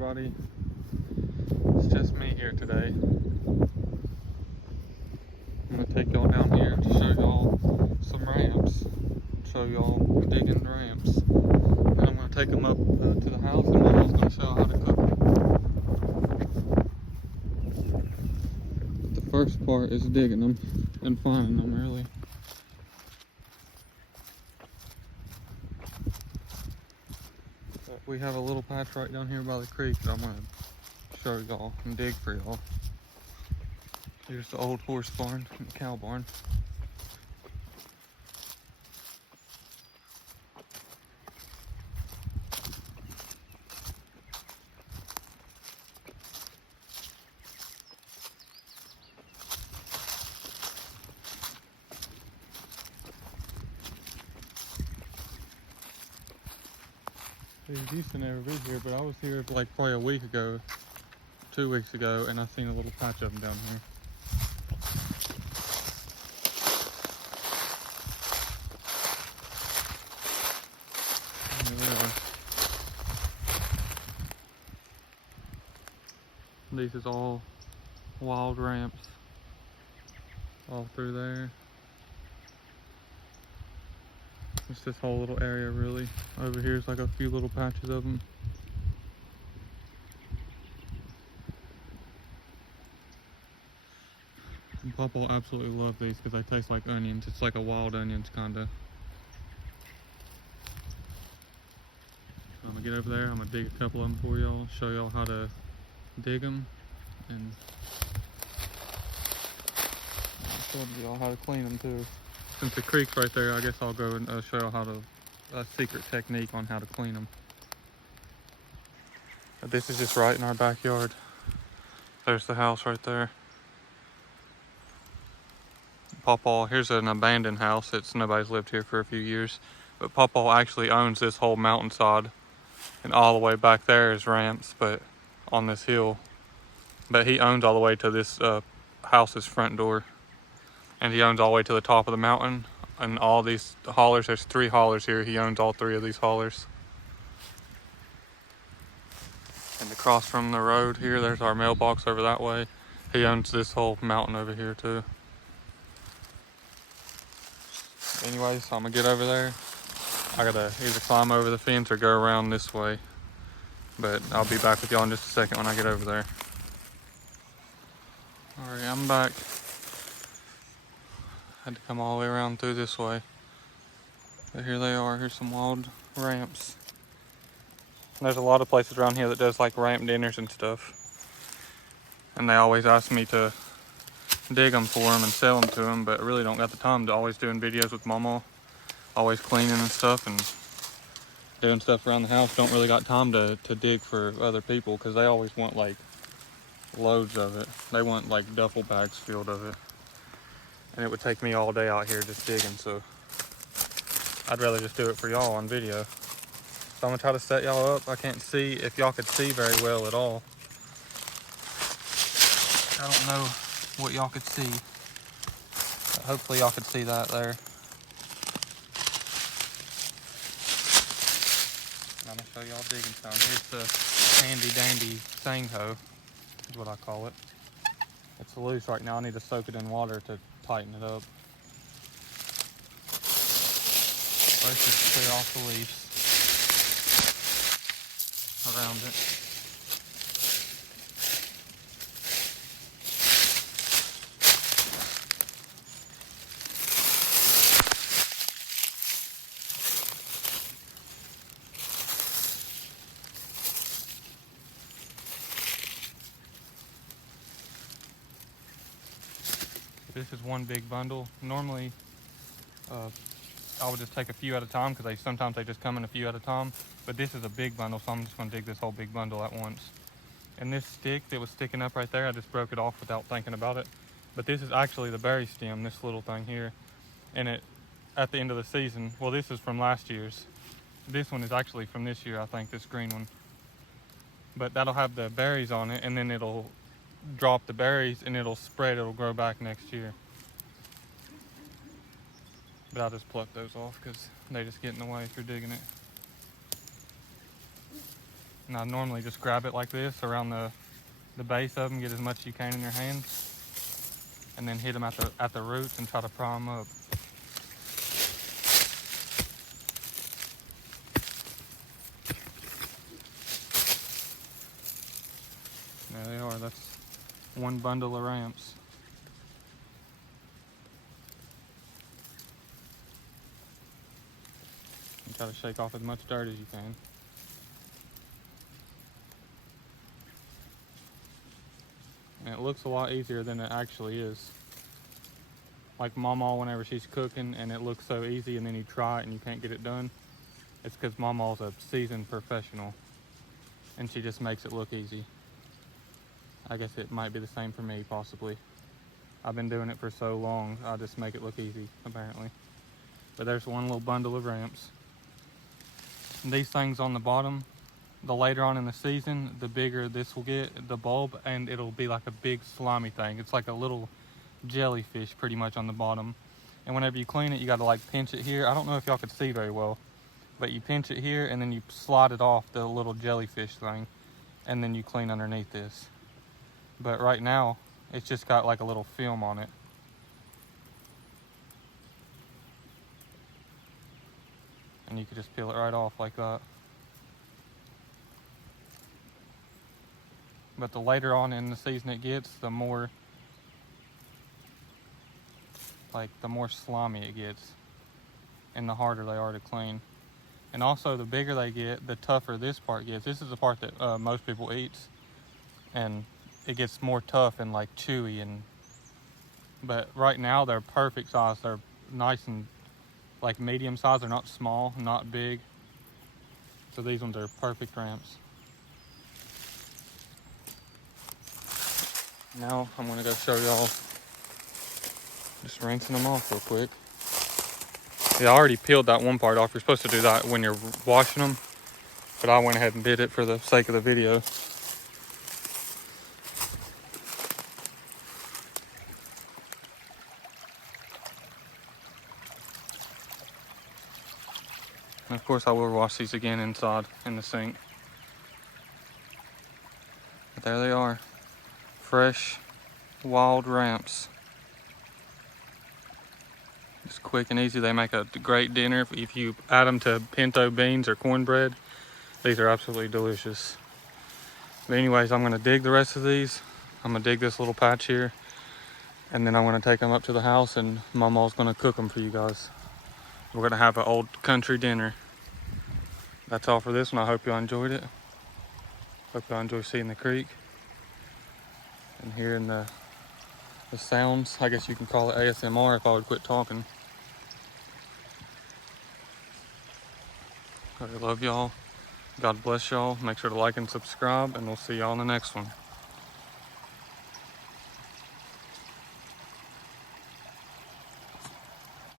everybody. It's just me here today. I'm gonna take y'all down here to show y'all some ramps. Show y'all digging ramps. And I'm gonna take them up to the house, and Mama's gonna show how to cook them. The first part is digging them and finding them, really. But we have a little patch right down here by the creek that I'm gonna show y'all and dig for y'all. Here's the old horse barn and cow barn. These used to never be here, but I was here like probably a week ago, 2 weeks ago, and I seen a little patch of them down here. Here we are. These is all wild ramps all through there. It's this whole little area really. Over here's like a few little patches of them. And Papa will absolutely love these because they taste like onions. It's like a wild onions kinda. I'm gonna get over there, I'm gonna dig a couple of them for y'all, show y'all how to dig them, and I'll show y'all how to clean them too. Since the creek's right there, I guess I'll go and show y'all how to, a secret technique on how to clean them. But this is just right in our backyard. There's the house right there. Pawpaw, here's an abandoned house. Nobody's lived here for a few years. But Pawpaw actually owns this whole mountainside. And all the way back there is ramps, but on this hill. But he owns all the way to this house's front door. And he owns all the way to the top of the mountain. And all these haulers, there's 3 haulers here. He owns all 3 of these haulers. And across from the road here, there's our mailbox over that way. He owns this whole mountain over here too. Anyways, so I'm gonna get over there. I gotta either climb over the fence or go around this way. But I'll be back with y'all in just a second when I get over there. Alright, I'm back. Had to come all the way around through this way. But here they are. Here's some wild ramps. And there's a lot of places around here that does like ramp dinners and stuff. And they always ask me to dig them for them and sell them to them, but I really don't got the time to always doing videos with Mama. Always cleaning and stuff and doing stuff around the house. Don't really got time to dig for other people because they always want like loads of it. They want like duffel bags filled of it. And it would take me all day out here just digging, so I'd rather just do it for y'all on video. So I'm gonna try to set y'all up. I can't see if y'all could see very well at all. I don't know what y'all could see. But hopefully y'all could see that there. I'm gonna show y'all digging some. Here's the handy dandy sang hoe, is what I call it. It's loose right now. I need to soak it in water to tighten it up. First, just clear off the leaves around it. This is one big bundle. Normally, I would just take a few at a time because sometimes they just come in a few at a time. But this is a big bundle, so I'm just going to dig this whole big bundle at once. And this stick that was sticking up right there, I just broke it off without thinking about it. But this is actually the berry stem, this little thing here. And at the end of the season, well, this is from last year's. This one is actually from this year, I think, this green one. But that'll have the berries on it, and then it'll drop the berries and it'll spread, it'll grow back next year. But I'll just pluck those off because they just get in the way if you're digging it. And I normally just grab it like this around the base of them, get as much as you can in your hands, and then hit them at the roots and try to pry them up. There they are. That's one bundle of ramps. And try to shake off as much dirt as you can. And it looks a lot easier than it actually is. Like Mama, whenever she's cooking and it looks so easy and then you try it and you can't get it done, it's because Mama's a seasoned professional and she just makes it look easy. I guess it might be the same for me, possibly. I've been doing it for so long, I just make it look easy, apparently. But there's one little bundle of ramps. And these things on the bottom, the later on in the season, the bigger this will get, the bulb, and it'll be like a big slimy thing. It's like a little jellyfish pretty much on the bottom. And whenever you clean it, you gotta like pinch it here. I don't know if y'all could see very well, but you pinch it here and then you slide it off the little jellyfish thing, and then you clean underneath this. But right now, it's just got like a little film on it. And you can just peel it right off like that. But the later on in the season it gets, the more slimy it gets, and the harder they are to clean. And also, the bigger they get, the tougher this part gets. This is the part that most people eats, and it gets more tough and like chewy. But right now they're perfect size. They're nice and like medium size. They're not small, not big. So these ones are perfect ramps. Now I'm gonna go show y'all just rinsing them off real quick. Yeah, I already peeled that one part off. You're supposed to do that when you're washing them, but I went ahead and did it for the sake of the video. And of course I will wash these again inside in the sink. But there they are. Fresh, wild ramps. It's quick and easy. They make a great dinner. If you add them to pinto beans or cornbread, these are absolutely delicious. But anyways, I'm gonna dig the rest of these. I'm gonna dig this little patch here, and then I'm gonna take them up to the house and Mama's gonna cook them for you guys. We're gonna have an old country dinner. That's all for this one. I hope y'all enjoyed it. Hope y'all enjoy seeing the creek and hearing the sounds. I guess you can call it ASMR if I would quit talking. I love y'all. God bless y'all. Make sure to like and subscribe, and we'll see y'all in the next one.